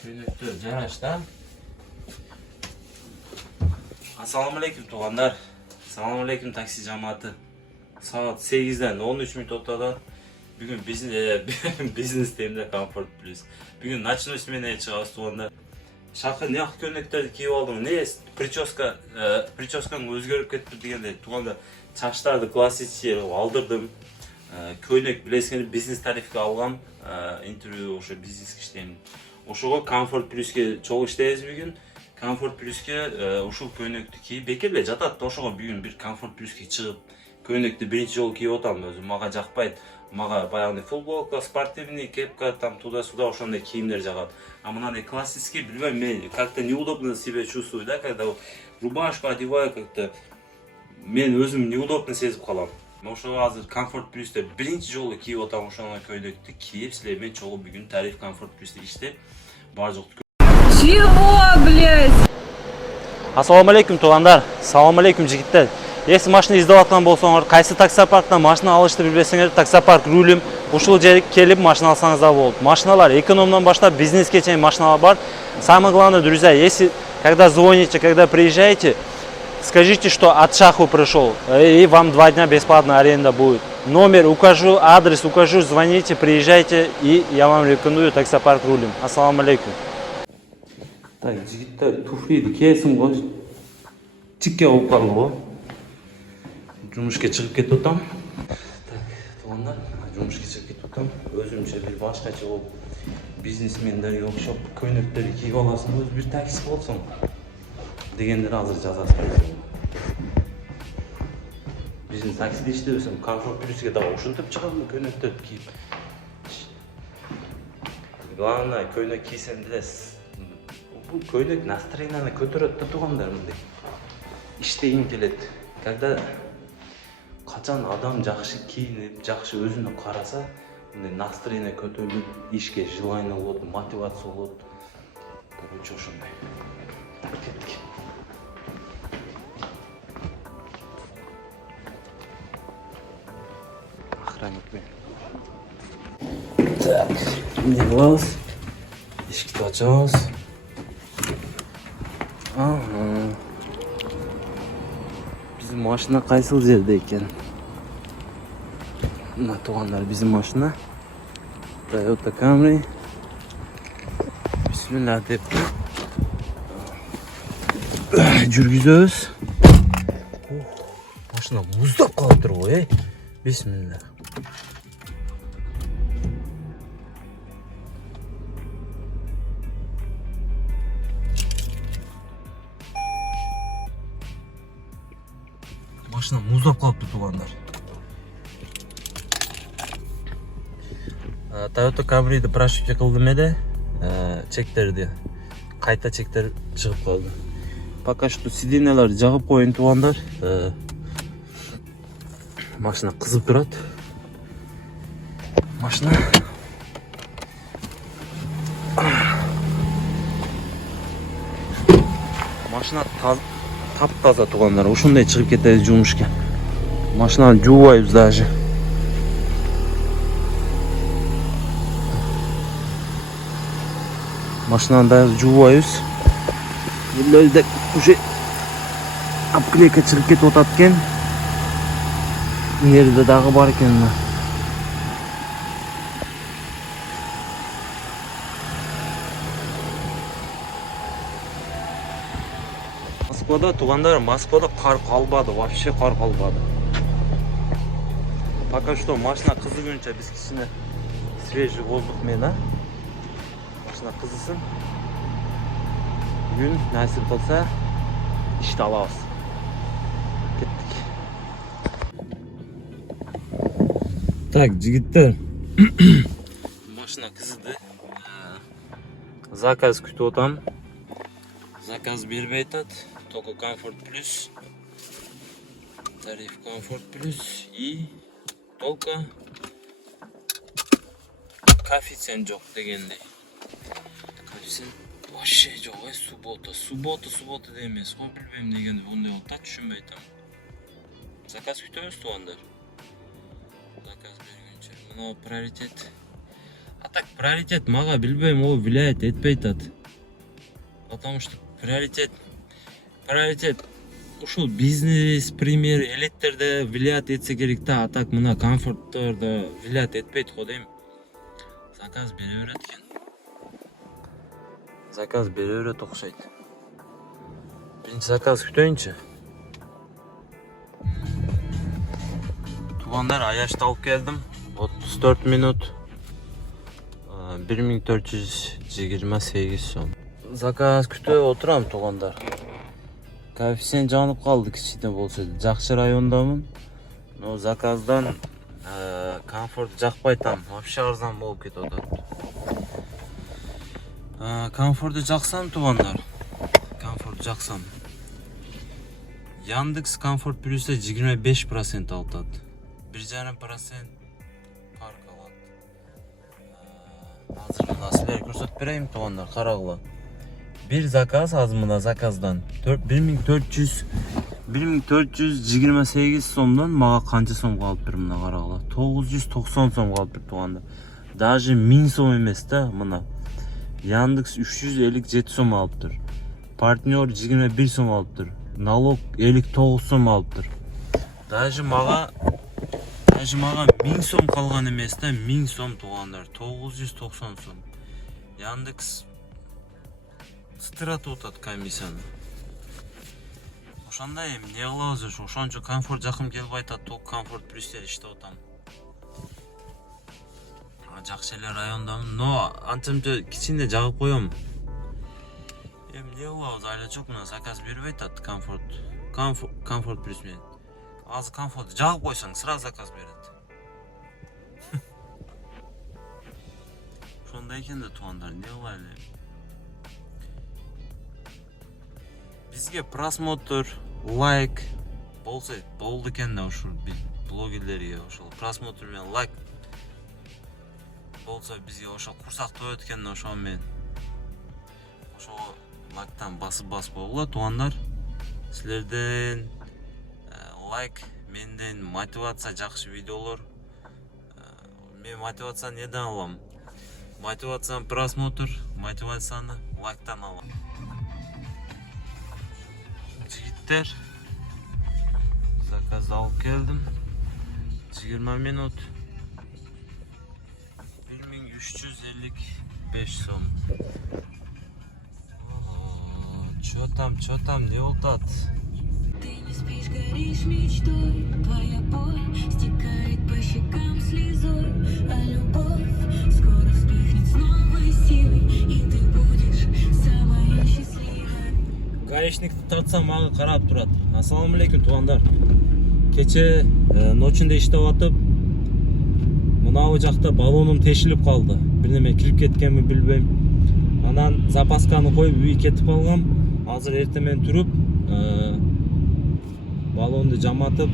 Köynekte жараштан. Assalomu alaykum tug'anlar. Assalomu alaykum taksi jamoati. Soat 8'den 13 minut o'tadi. Bugün biznes temde Comfort Plus. Bugün nочной smeneye chiqamiz tug'anlar. Shaqqa ne köyneklerni kiyib oldim. Ne prическаң o'zgarib ketdi deganda tug'anlar. Чачтарды классический алдырдым. Көйнек білесіңдер бизнес тарифке алғам. Интервью ошо бизнес иштейм. Ошого Comfort Plus'ке чогуу иштейбиз бүгүн. Comfort Plus'ке ушул көйнөктү кийип бекер жатат да ошого бүгүн бир Comfort Plus'ке чыгып көйнөктү биринчи жолу кийип атам өзүм. Мага жакпайт. Мага баягы футболка, спортивный, кепка, там туда-сюда ошондой кийимдер жагат. А мындай классический, билбейм, мен как-то неудобно себя чувствую, да, когда рубашку одеваю как-то мен өзүм неудобно сезип калам. Ошого азыр Comfort Plus'те биринчи жолу кийип атам ошондой көйнөктү кийип, силер менен чогуу бүгүн тариф Comfort Plus'те иштеп бар жокту. Чего, блядь? Assalomu alaykum tug'anlar. Assalomu alaykum jigitlar. Если машина издаваткан болсоңор, кайсы таксопарктан машина алышты билбесеңер, таксопарк рулим, ушул жерге келип машина алсаңыздар болот. Машиналар экономдан баштап бизнеске чейин машиналар бар. Самое главное, друзья, если когда звоните, когда приезжаете, скажите, что от Шаху пришел, и вам 2 дня бесплатная аренда будет. Номер укажу, адрес укажу, звоните, приезжайте, и я вам рекомендую таксопарк рулим. Ассаламу алейкум. Так, жигиттер, туфлиди кийесим го. Чикке болуп калды го. Жумушка чыгып кетип атам. Так, туугандар, жумушка чыгып кетип атам. Өзүмчө бир башкача болуп бизнесмендерге окшоп көйнөктөрдү кийип аласың, өз бир такси болсоң дегендер азыр жазасың. Биздин таксиде иштебесем, Comfort Plus'ке дагы ошентип чыгам көйнөктөрдү кийип. Главное, көйнөк кийсем билесиз. Бул көйнөк настроениени көтөрөт да туугандар мындай. Иштегим келет. Когда качан адам жакшы кийинип, жакшы өзүнө караса, мындай настроение көтөрүлүп, ишке желание болот, мотивация болот. Короче, ошондой. Кеттик. Охранникпен. Так, эмне кылабыз? Эшикти ачабыз. Bizim машина кайсыл жерде экен? Мына туугандар, bizim машина Toyota Camry. Bismillah деп жүргүзөбүз. Машина муздап калып турбу, Bismillah. Машина муздап калыптыр туугандар. Toyota Camry'ди прошивка кылдым эле. Чектерди. Кайта чектер чыгып калды. Пока что сиденьяларды жагып коеюн туугандар. Машина кызып турат. Машина тап-таза туугандар. Ошондой чыгып кетебиз жумушка. Машинаны жуубайбыз даже. Машинаны даже жуубайбыз. Элдер уже обклейка чыгып кетип атат экен. Жерде дагы бар экен. Москвада туугандар, Москвада кар калбады, вообще кар калбады. Пока что машина кызыгынча биз кичине свежий воздух менен, машина кызысын. Бүгүн насип кылса ишти алабыз. Кеттик. Так, жигиттер. Машина кызыды. Заказ күтүп атам. Заказ бербей атат. Только Comfort Plus. Тариф Comfort Plus и только коэффициент жок дегендей. Коэффициент вообще жок, суббота да эмес. Ой, билбейм дегенде мындай болуп атат, түшүнбөй атам. Заказ күтөбүз туугандар. Заказ бергенче. Мына приоритет. так приоритет мага билбейм, о влияет этпей атат. Потому что приоритет ушул бизнес, пример, электерде влиять этсе керек да, а так мына комфортторда влиять этпейт го дейм. Заказ бере берет экен. Заказ бере берет окшойт. Биринчи заказ күтөйүнчү. Туугандар, аячты алып келдим. 34 минут. 1428 сом. Заказ күтөп отурам туугандар. Коэффициент жанып калды кичине болсо. Жакшы райондамын. Но заказдан комфорт жакпай там. Вообще арзан болуп кетип атат. Комфорту жаксам туугандар. Комфорт жаксам. Яндекс Комфорт Плюс'та 25% алтат. 1,5% парк алат. Азыр мына силерге көрсөтүп берейин туугандар, карагыла. Bir zakaz az mına zakazdan 1428 somdan mağa kança som kalıp bir mına karagıla. 990 som kalıp bir tuğanda. Даже 1000 som emes da mına. Yandex 357 som alıptır. Partnyor 21 som alıptır. Nalog 59 som alıptır. Даже mağa 1000 som kalgan emes da 1000 som tuğanlar. 990 som. Yandex стыратып атат комиссияны. Ошондой эми не кылабыз ушу. Ошончо комфорт жакым келбей атат. Ток комфорт плюстер иштеп атам. Жакшы эле райондамын, но анча-мынча кичине жагып коем. Эми не кылабыз, айла жок, мына заказ бербей атат комфорт плюс менен. Азыр комфорт жагып койсоң сразу заказ берет. Ошондой экен да туугандар, не кылайлы. Бизге просмотр, лайк болсо болду экен да ушул блогерлерге ошол просмотр менен лайк болсо бизге ошол курсак тоет экен да ошол менен. Ошо лайктан басып болот туугандар. Силерден лайк, менден мотивация, жакшы видеолор. Мен мотивацияны неден алам? Мотивацияны просмотр, мотивацияны лайктан алам. Жигиттер, заказ алып келдим. 20 минут 1355 сом. Чё там, не ултат? Ты не спишь, горишь мечтой, твоя боль стекает по щекам слезой, а любовь скоро вспыхнет с новой силой, и ты будешь самая счастливая. Гаишникти татсам мага карап турат. Ассаламу алейкум туугандар. Кече ночунда иштеп атып, мынау жакта баллонум тешилип калды. Бир неме кирип кеткенми билбейм. Анан запасканы коюп үйгө кетип калгам. Азыр эртемен туруп, баллонду жаматып,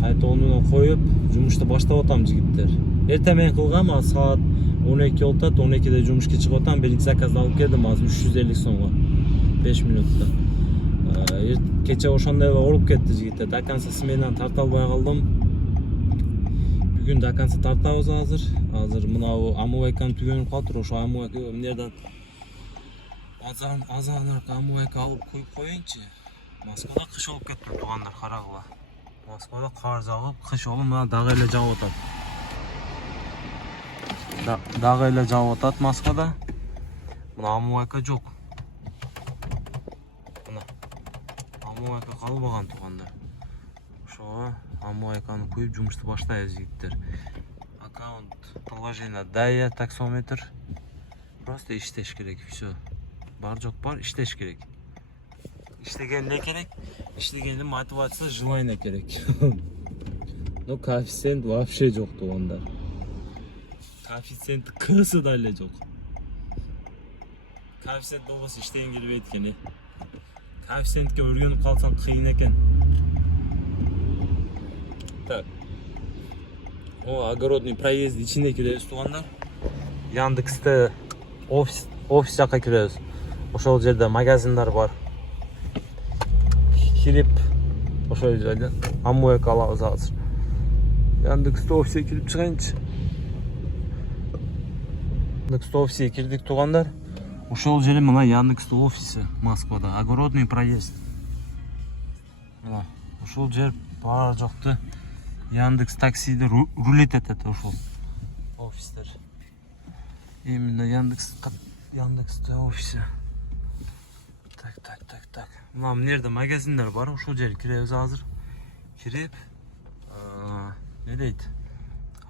кайта онуна коюп, жумушту баштап атам жигиттер. Эртемен кылгам, саат 12 болот, 12де жумушка чыгып атам. Биринчи заказды алып келдим, азыр 350 сомго. 5 минутта. Кече ошондой ооруп кетти жигиттер. До конца сменаны тарта албай калдым. Бүгүн до конца тартабыз азыр. Азыр мынау омывайканы түгөнүп калыптыр. Ошо омывайка эмнеден азаныраак омывайка алып коюп коеюнчу. Москвада кыш болуп кетти туугандар, карагыла. Москвада кар жагып, кыш болуп, мына дагы эле жагып атат. Дагы эле жагып атат Москвада. Мына омывайка жок. Омывайка калбаган туугандар. Ошого омывайканы коюп жумушту баштайбыз жигиттер. Аккаунт приложение Дая таксометр. Просто иштеш керек, всё. Бар жок бар, иштеш керек. Иштеген не керек? Иштегенде мотивация, желание керек. Но коэффициент вообще жок туугандар. Коэффициент кысы да эле жок. Коэффициент болбосо иштеген келбейт экен. Коэффициентке өргөнүп калсаң кыйын экен. Так. О, огородный проезд ичине киребиз туугандар. Яндексте офис жакка киребиз. Ошол жерде магазиндар бар. Кирип, ошол жерде омывайка алабыз азыр. Яндексте офиске кирип чыгайынчы. Яндекс офисине кирдик туугандар. Ошол жери мына Яндекс офиси Москвада. Огородный проезд. Мына ошол жер бар жокты Яндекс таксиди рулет этет ошол офистер. Именно Яндекс офиси. Так. Мына мына магазиндер бар, ошол жерге киребиз азыр. Кирип, не дейт?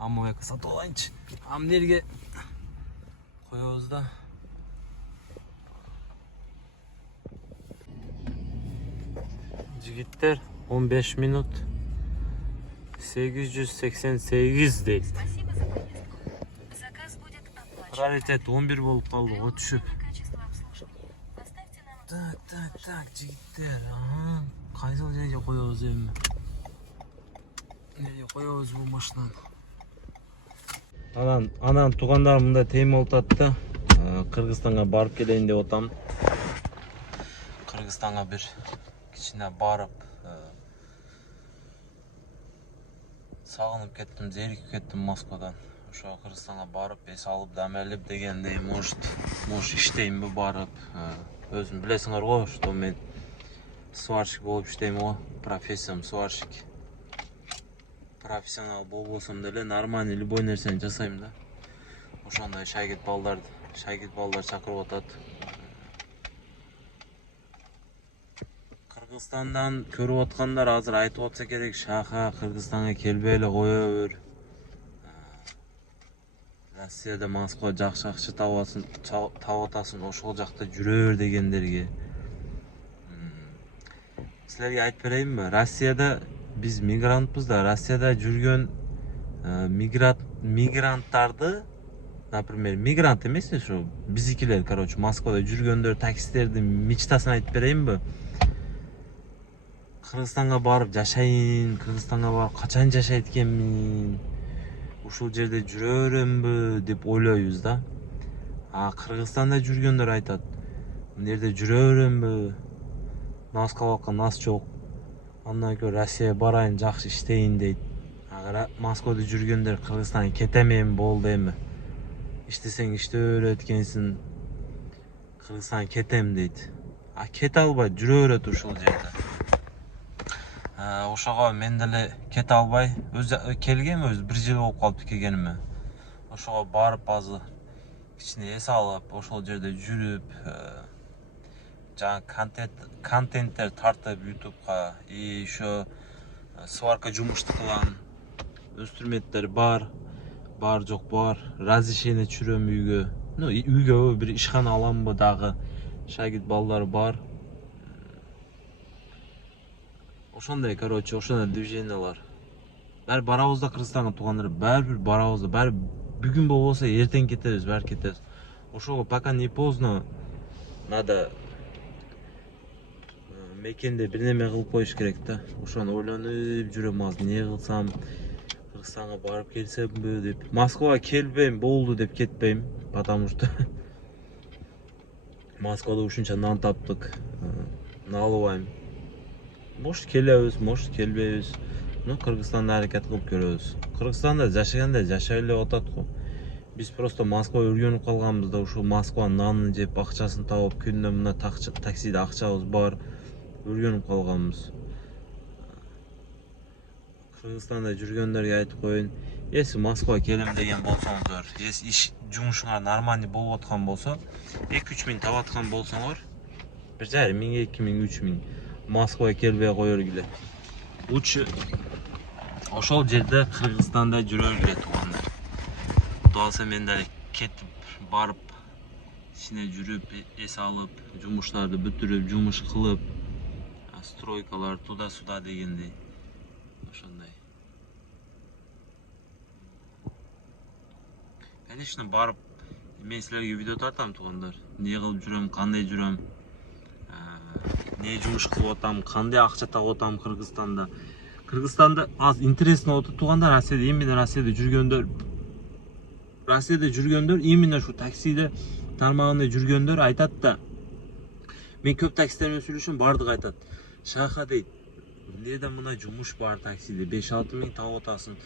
Аммабек сатып алайынчы. Амнерге коебуз да. Жигиттер 15 минут 888 дейт. Раритет 11 болуп калды, го түшүп. Так, жигиттер. Кайсыл жерге коебуз эми? Неге коебуз бул машинаны? Анан туугандар мында тема болуп атты. Кыргызстанга барып келейин деп атам. Кыргызстанга бир кичине барып сагынып кеттим, зерикип кеттим Москвадан. Ошо Кыргызстанга барып, эс алып, дамелип дегендей, может иштеймби барып. Өзүм билесиңер го, что мен сварщик болуп иштейм го, профессиям сварщик. Профессионал болбосом деле нормальный любой нерсени жасайм да. Ошондой шагирт балдар чакырып атат. Кыргызстандан көрүп аткандар азыр айтып атса керек, шаха Кыргызстанга келбей эле кое бер. Россияда Москва жакшы акча таап атасың, ошол жакта жүрө бер дегендерге. Силерге айтып берейинби? Россияда биз мигрантпыз да, Россияда жүргөн мигранттарды, например, мигрант эмес ошо бизикилер, короче, Москвада жүргөндөр, таксистердин мечтасын айтып берейинби? Кыргызстанга барып жашайын, Кыргызстанга барып качан жашайт экенмин, ушул жерде жүрө беремби деп ойлойбуз да. Кыргызстанда жүргөндөр айтат, мына жерде жүрө беремби, нас калакка нас жок, андан көрө Россияга барайын, жакшы иштейин дейт. Москвада жүргөндөр Кыргызстанга кетем эми, болду эми, иштесең иштей берет экенсиң, Кыргызстанга кетем дейт. Кете албайт, жүрө берет ушул жерде. Ошого мен деле кете албай, келгем өзү 1 жыл болуп калыптыр келгениме. Ошого барып азыр кичине эс алып, ошол жерде жүрүп, жаңа контенттер тартып YouTube'га, и ошо сварка жумушты кылам. Инструменттер бар жок бар. Разрешение түшүрөм үйгө. Үйгө бир ишкана аламбы дагы. Шагирт балдар бар. Ошондой, короче, ошондой движениялар. Баары барабыз да Кыргызстанга туугандар, баары бир барабыз да, баары бүгүн болбосо эртең кетебиз, баары кетебиз. Ошого пока не поздно, надо мекенде бир неме кылып коюш керек да. Ошону ойлонуп жүрөм, азыр эмне кылсам, Кыргызстанга барып келсемби деп. Москвага келбейм, болду деп кетпейм, потому что Москвада ушунча нан таптык, налыбайм. Может келебиз, может келбейбиз. Кыргызстанда аракет кылып көрөбүз. Кыргызстанда жашаганда жашай эле атат го. Биз просто Москвага үйрөнүп калганбыз да, ушул Москванын нанын жеп, акчасын таап, күнүнө мына таксиде акчабыз бар, үйрөнүп калганбыз. Кыргызстанда жүргөндөргө айтып коеюн, если Москвага келем деген болсоңуздар, если иш жумушуңар нормальный болуп аткан болсо, 2-3 миң таап аткан болсоңор, 1,5 миң, 2 миң, 3 миң Москвага келбей койгула. Лучше ошол жерде Кыргызстанда жүрөлгүлө туугандар. Куталса мен деле кетип барып, ичине жүрүп, эс алып, жумуштарды бүтүрүп, жумуш кылып, стройкалар туда-суда дегендей. Ошондой. Конечно, барып, мен силерге видео тартам туугандар. Эмне кылып жүрөм, кандай жүрөм, не жумуш кылып атам, кандай акча таап атам Кыргызстанда. Кыргызстанда аз интересно болуп туугандар, Россияда именно Россияда жүргөндөр, именно шу таксиде тармагында жүргөндөр айтат да. Мен көп таксистермен сүйлөшөм, бардыгы айтат. Шаха дейт, эмне да мына жумуш бар таксиде 5-6 миң таап атасың.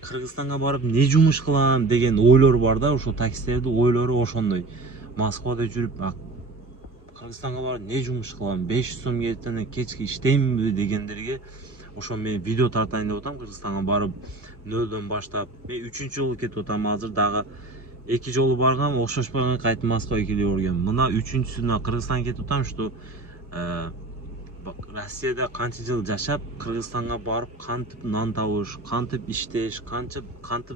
Кыргызстанга барып не жумуш кылам деген ойлор бар да, ошо таксистерди ойлору ошондой. Москвада жүрүп Кыргызстанга барып не жумуш кылам, 500 сом эртең кечки иштейминби дегендерге ошо мен видео тартайын деп атам. Кыргызстанга барып 0дон баштап мен 3-чү жолу кетип атам. Азыр дагы 2 жолу баргам, окшошпогон кайтып Москвага келип өргөм. Мына 3-чүсүнө Кыргызстанга кетип атам, что Россияда канча жыл жашап, Кыргызстанга барып кантип нан табыш, кантип иштеш, кантип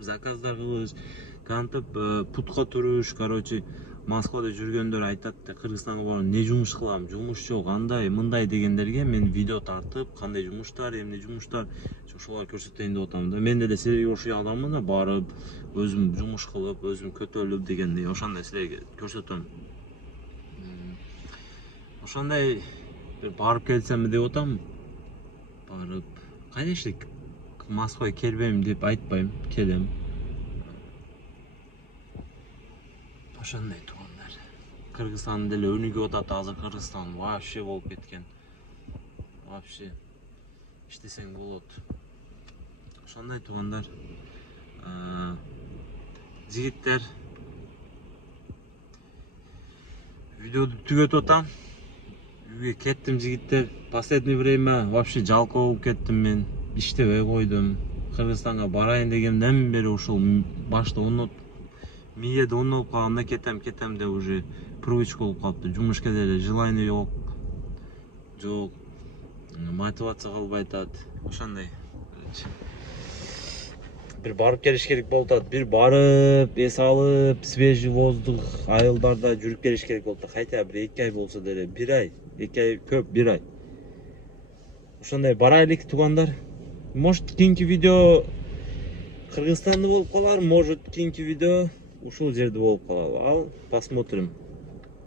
заказдар кылыш, кантип путка туруш, короче, Москвада жүргөндөр айтат, Кыргызстанга барып не жумуш кылам, жумуш жок, андай, мындай дегендерге мен видео тартып, кандай жумуштар, эмне жумуштар, ошолор көрсөтөйүн деп атам да. Мен деле силерге ушул адаммын да, барып, өзүм жумуш кылып, өзүм көтөрүлүп дегендей, ошондой силерге көрсөтөм. Ошондой bir barып келсем деп атам. Барып, конечно, Москвага келбейм деп айтпайм, келем. Ошондой туугандар. Кыргызстан деле өнүгүп атат, азыр Кыргызстан вообще болуп кеткен. Вообще иштесең болот. Ошондой туугандар. Жигиттер, видеоду түгөтүп атам. Үйгө кеттим жигиттер. Последнее время вообще жалко болуп кеттим мен. Иштебей койдум. Кыргызстанга барайын дегенден бери ушул башта миеде болуп калганда кетем деп уже привычка болуп калыптыр. Жумушка деле желание жок. Мотивация калбай атат. Ошондой. Bir барып келиш керек болуп атат. Bir барып, эс алып, свежий воздух айылдарда жүрүп келиш керек болуп атат. Хотя bir 2 ай болсо деле, 1 ай, 2 ай көп, 1 ай. Ошондой барайлык туугандар. Может кийинки видео Кыргызстанда болуп калар, может кийинки видео ушул жерде болуп калар. Ал посмотрим.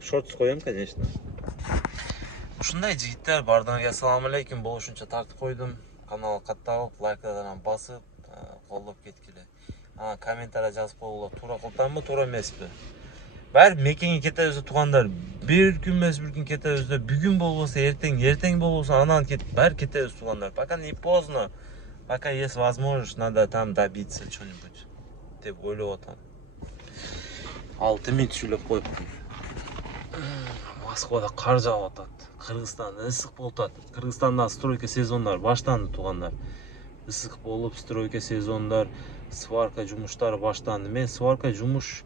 Шортс коем, конечно. Ушундай жигиттер, бардыңарга ассаламу алейкум. Болушунча тартып койдум. Каналга катталып, лайктардан басып, колдоп кеткиле. Комментарий жазып койгула. Туура кылтамбы, туура эмеспи? Баары мекенге кетебиз туугандар. Bir gün эмес, bir gün кетебиз. Бүгүн болбосо эртең болбосо анан баары кетебиз туугандар. Пока не поздно. Пока есть возможность, надо там добиться чего-нибудь. Деп ойлоп атам. 6 минут сүйлөп коюптум. Москвада кар жаап атат. Кыргызстанда ысык болуп атат. Кыргызстанда стройка сезондар баштанды туугандар. Ысык болуп, стройка сезондар, сварка жумуштары баштанды. Мен сварка жумуш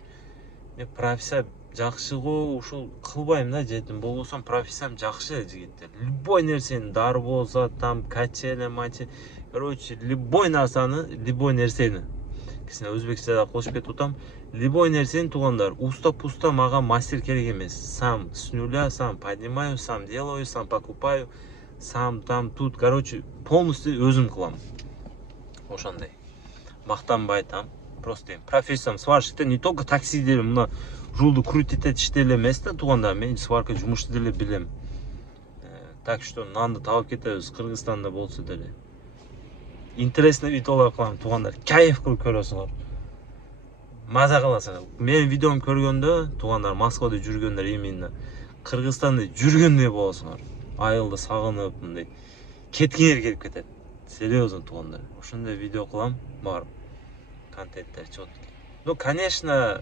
профессия жакшы го, ушул кылбайм да, жетим болбосом профессиям жакшы жигиттер. Любой нерсени дар болсо, там качели, мачи, короче, любой нерсени. Кичине өзбекчеде кылышып кетип атам. Любой нерсени туугандар, уста-пуста мага мастер керек эмес. Сам с нуля, сам поднимаю, сам делаю, сам покупаю, сам там тут, короче, полностью өзүм кылам. Ошондой. Мактанбай айтам. Просто профессиям сварщикте не только такси деле, мына жолду крутить этиш деле эмес да туугандар, мен сварка жумушты деле билем. Так что нанды табып кетебиз Кыргызстанда болсо деле. Интересный видеолор кылам туугандар, кайф кылып көрөсүңөр. Маза кыласыңар. Мен видеом көргөндө туугандар, Москвада жүргөндөр именно Кыргызстанда жүргөндөй болосуңар. Айылды сагынып, мындай кеткиңер келип кетет. Серьезно туугандар. Ошондой видео кылам, бар. Контенттер чөткү. Ну, конечно,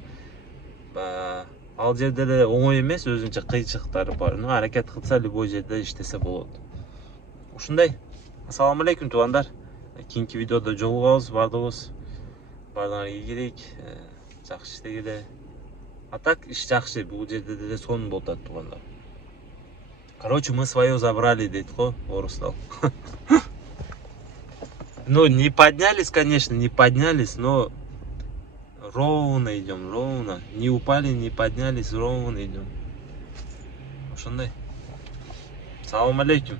ал жерде эле оңой эмес, өзүнчө кыйчылыктары бар. Ну, аракет кылса, любой жерде иштесе болот. Ушундай. Ассаламу алейкум туугандар. Кийинки видеодо жолугабыз, бардыгыбыз. Бардыңарга ийгилик, жакшы иштегиле. А так иш жакшы, бул жерде деле сонун болуп атат туугандар. Короче, мы свое забрали, дейт го, орустал. Ну, не поднялись, конечно, не поднялись, но ровно идем, ровно. Не упали, не поднялись, ровно идем. Ошондой. Салам алейкум.